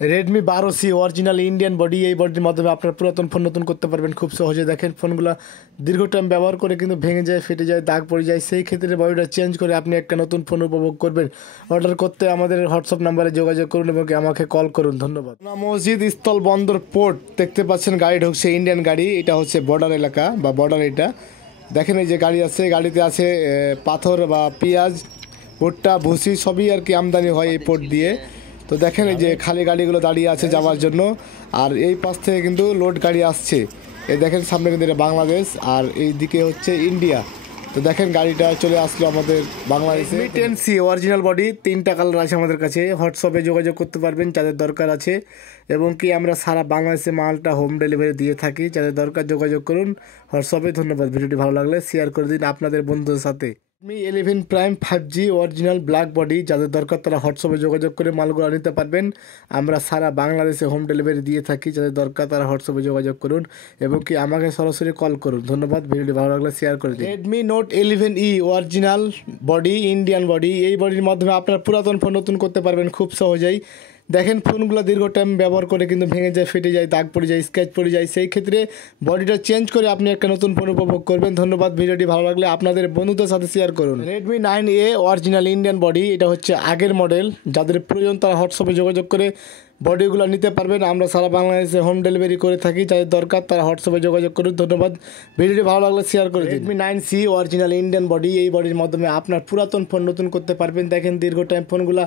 Redmi 12C original Indian body, এই বডির মাধ্যমে আপনার পুরাতন ফোন নতুন করতে পারবেন খুব সহজে। দেখেন ফোনগুলো দীর্ঘ টাইম ব্যবহার করে কিন্তু ভেঙে যায়, ফেটে যায়, দাগ পড়ে যায়, সেই ক্ষেত্রে বডিটা চেঞ্জ করে আপনি একটা নতুন ফোন উপভোগ করবেন। অর্ডার করতে আমাদের হোয়াটসঅ্যাপ নাম্বারে যোগাযোগ করুন এবং আমাকে কল করুন। ধন্যবাদ। মসজিদ স্থল বন্দর পোর্ট দেখতে পাচ্ছেন, গাড়ি ঢুকছে, ইন্ডিয়ান গাড়ি। এটা হচ্ছে বর্ডার এলাকা বা বর্ডার। এটা দেখেন এই যে গাড়ি আছে, গাড়িতে আছে পাথর বা পেঁয়াজ, ভুট্টা, ভুসি সবই আর কি আমদানি হয় এই পোর্ট দিয়ে। তো দেখেন এই যে খালি গাড়িগুলো দাঁড়িয়ে আছে যাওয়ার জন্য, আর এই পাশ থেকে কিন্তু লোড গাড়ি আসছে। এই দেখেন সামনে কিন্তু এটা বাংলাদেশ আর এই দিকে হচ্ছে ইন্ডিয়া। তো দেখেন গাড়িটা চলে আসলো আমাদের বাংলাদেশে। রেডমি 10C অরিজিনাল বডি, 3টা কালার আছে আমাদের কাছে। হোয়াটসঅ্যাপে যোগাযোগ করতে পারবেন যাদের দরকার আছে, এবং কি আমরা সারা বাংলাদেশে মালটা হোম ডেলিভারি দিয়ে থাকি। যাদের দরকার যোগাযোগ করুন হোয়াটসঅ্যাপে। ধন্যবাদ। ভিডিওটি ভালো লাগলে শেয়ার করে দিন আপনাদের বন্ধুদের সাথে। Redmi 11 prime 5G original black body, যাদের দরকার তারা হোয়াটসঅ্যাপে যোগাযোগ করে মালগুলো নিতে পারবেন। আমরা সারা বাংলাদেশে হোম ডেলিভারি দিয়ে থাকি। যাদের দরকার তারা হোয়াটসঅ্যাপে যোগাযোগ করুন এবং কি আমাকে সরাসরি কল করুন। ধন্যবাদ। ভিডিওটি ভালো লাগলে শেয়ার করে দিন। Redmi note 11E original body, Indian body, এই বডির মাধ্যমে আপনার পুরাতন ফোন নতুন করতে পারবেন খুব সহজেই। দেখেন ফোনগুলো দীর্ঘ টাইম ব্যবহার করে কিন্তু ভেঙে যায়, ফেটে যায়, দাগ পড়ে যায়, স্ক্র্যাচ পড়ে যায়, সেই ক্ষেত্রে বডিটা চেঞ্জ করে আপনি একটা নতুন ফোন উপভোগ করবেন। ধন্যবাদ। ভিডিওটি ভালো লাগলে আপনাদের বন্ধুদের সাথে শেয়ার করুন। Redmi 9A original Indian body, এটা হচ্ছে আগের মডেল। যাদের প্রয়োজন তারা হোয়াটসঅ্যাপে যোগাযোগ করে বডিগুলো নিতে পারবেন। আমরা সারা বাংলাদেশে হোম ডেলিভারি করে থাকি। যাদের দরকার তারা হোয়াটসঅ্যাপে যোগাযোগ করুন। ধন্যবাদ। ভিডিওটি ভালো লাগলে শেয়ার করে দিন। Redmi 9C original Indian body, এই বডির মাধ্যমে আপনার পুরাতন ফোন নতুন করতে পারবেন। দেখেন দীর্ঘ টাইম ফোনগুলো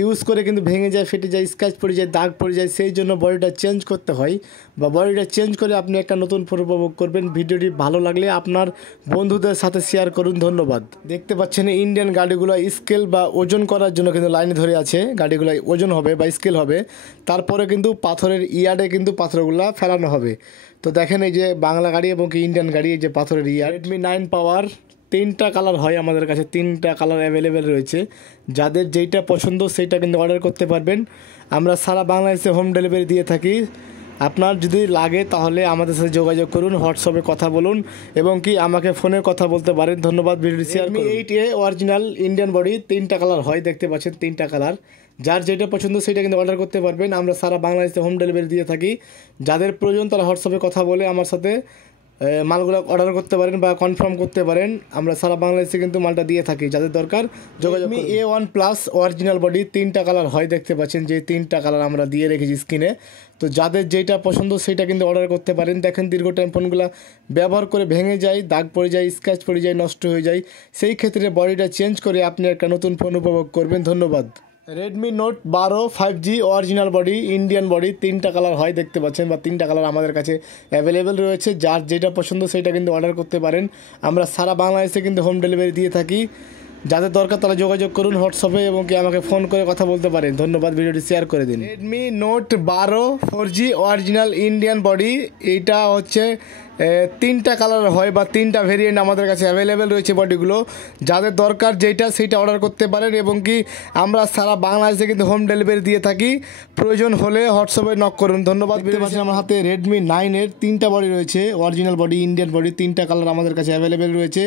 ইউজ করে কিন্তু ভেঙে যায়, ফেটে যায়, স্ক্র্যাচ পড়ে যায়, দাগ পড়ে যায়, সেই জন্য বডিটা চেঞ্জ করতে হয় বা বডিটা চেঞ্জ করে আপনি একটা নতুন ফোন উপভোগ করবেন। ভিডিওটি ভালো লাগলে আপনার বন্ধুদের সাথে শেয়ার করুন। ধন্যবাদ। দেখতে পাচ্ছেন ইন্ডিয়ান গাড়িগুলো স্কেল বা ওজন করার জন্য কিন্তু লাইনে ধরে আছে। গাড়িগুলো ওজন হবে বা স্কেল হবে, তারপরে কিন্তু পাথরের ইয়ার্ডে কিন্তু পাথরগুলো ফেলানো হবে। তো দেখেন এই যে বাংলা গাড়ি এবং কি ইন্ডিয়ান গাড়ি, এই যে পাথরের ইয়ার্ড। রেডমি 9 পাওয়ার 3টা কালার হয় আমাদের কাছে, 3টা কালার অ্যাভেলেবেল রয়েছে। যাদের যেইটা পছন্দ সেইটা কিন্তু অর্ডার করতে পারবেন। আমরা সারা বাংলাদেশে হোম ডেলিভারি দিয়ে থাকি। আপনার যদি লাগে তাহলে আমাদের সাথে যোগাযোগ করুন, হোয়াটসঅ্যাপে কথা বলুন এবং কি আমাকে ফোনে কথা বলতে পারেন। ধন্যবাদ। ভিডিও শেয়ার করুন। 8A অরিজিনাল ইন্ডিয়ান বডি, 3টা কালার হয়, দেখতে পাচ্ছেন 3টা কালার। যার যেটা পছন্দ সেটা কিন্তু অর্ডার করতে পারবেন। আমরা সারা বাংলাদেশে হোম ডেলিভারি দিয়ে থাকি। যাদের প্রয়োজন তারা হোয়াটসঅ্যাপে কথা বলে আমার সাথে মালগুলো অর্ডার করতে পারেন বা কনফার্ম করতে পারেন। আমরা সারা বাংলাদেশে কিন্তু মালটা দিয়ে থাকি। যাদের দরকার যোগাযোগ। A1 প্লাস অরিজিনাল বডি, 3টা কালার হয়, দেখতে পাচ্ছেন যে 3টা কালার আমরা দিয়ে রেখেছি স্ক্রিনে। তো যাদের যেটা পছন্দ সেটা কিন্তু অর্ডার করতে পারেন। দেখেন দীর্ঘ টাইম ফোনগুলো ব্যবহার করে ভেঙে যায়, দাগ পড়ে যায়, স্ক্র্যাচ পড়ে যায়, নষ্ট হয়ে যায়, সেই ক্ষেত্রে বডিটা চেঞ্জ করে আপনি একটা নতুন ফোন উপভোগ করবেন। ধন্যবাদ। Redmi note 12 5G original body, Indian body, 3টা কালার হয়, দেখতে পাচ্ছেন বা 3টা কালার আমাদের কাছে অ্যাভেলেবেল রয়েছে। যার যেটা পছন্দ সেটা কিন্তু অর্ডার করতে পারেন। আমরা সারা বাংলাদেশে কিন্তু হোম ডেলিভারি দিয়ে থাকি। যাদের দরকার তারা যোগাযোগ করুন হোয়াটসঅ্যাপে এবং কি আমাকে ফোন করে কথা বলতে পারেন। ধন্যবাদ। ভিডিওটি শেয়ার করে দিন। Redmi note 12 4G original Indian body, এইটা হচ্ছে 3টা কালার হয় বা 3টা ভেরিয়েন্ট আমাদের কাছে অ্যাভেলেবেল রয়েছে বডিগুলো। যাদের দরকার যেটা সেইটা অর্ডার করতে পারেন এবং কি আমরা সারা বাংলাদেশে কিন্তু হোম ডেলিভারি দিয়ে থাকি। প্রয়োজন হলে হোয়াটসঅ্যাপে নক করুন। ধন্যবাদ। আমার হাতে রেডমি 9-এর 3টা বডি রয়েছে, অরিজিনাল বডি, ইন্ডিয়ান বডি, 3টা কালার আমাদের কাছে অ্যাভেলেবেল রয়েছে।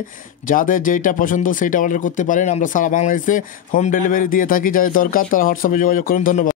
যাদের যেটা পছন্দ সেইটা অর্ডার করতে পারেন। আমরা সারা বাংলাদেশে হোম ডেলিভারি দিয়ে থাকি। যাদের দরকার তারা হোয়াটসঅ্যাপে যোগাযোগ করুন। ধন্যবাদ।